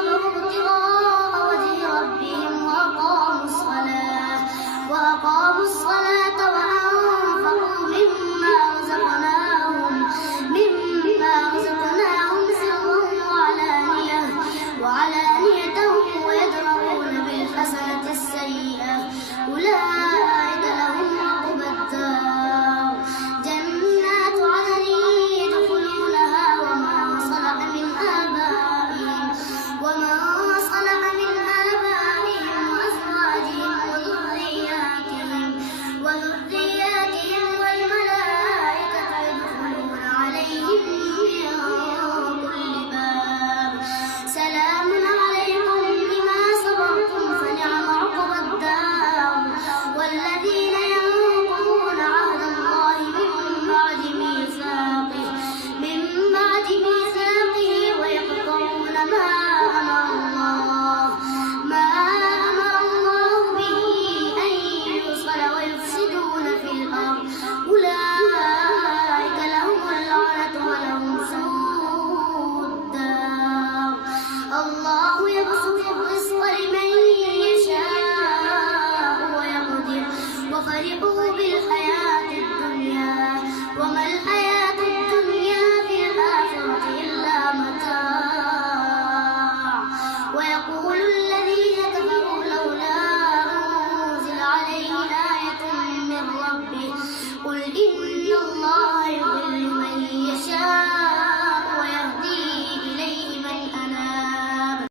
صبروا ابتغاء وجه ربهم وأقاموا الصلاة وأنفقوا مما رزقناهم سرا وعلانية ويدرؤون بالحسنة السيئة أولئك لهم عقبى الدار جنات عدن يدخلونها ومن صلح من آبائهم وأزواجهم وذرياتهم والملائكة يدخلون عليهم من كل باب سلام عليكم بما صبرتم فنعم عقبى الدار والذين ينقضون عهد الله من بعد ميثاقه ويقطعون ما أمر الله به أن يوصل ويفسدون في الأرض أولئك لهم اللعنة ولهم سوء الدار الله يبسط الرزق لمن يشاء ويقدر وفرحوا بالحياة الدنيا وما الحياة الدنيا في الآخرة إلا متاع ويقول الذين كفروا لولا أنزل عليه آية من ربه قل إن الله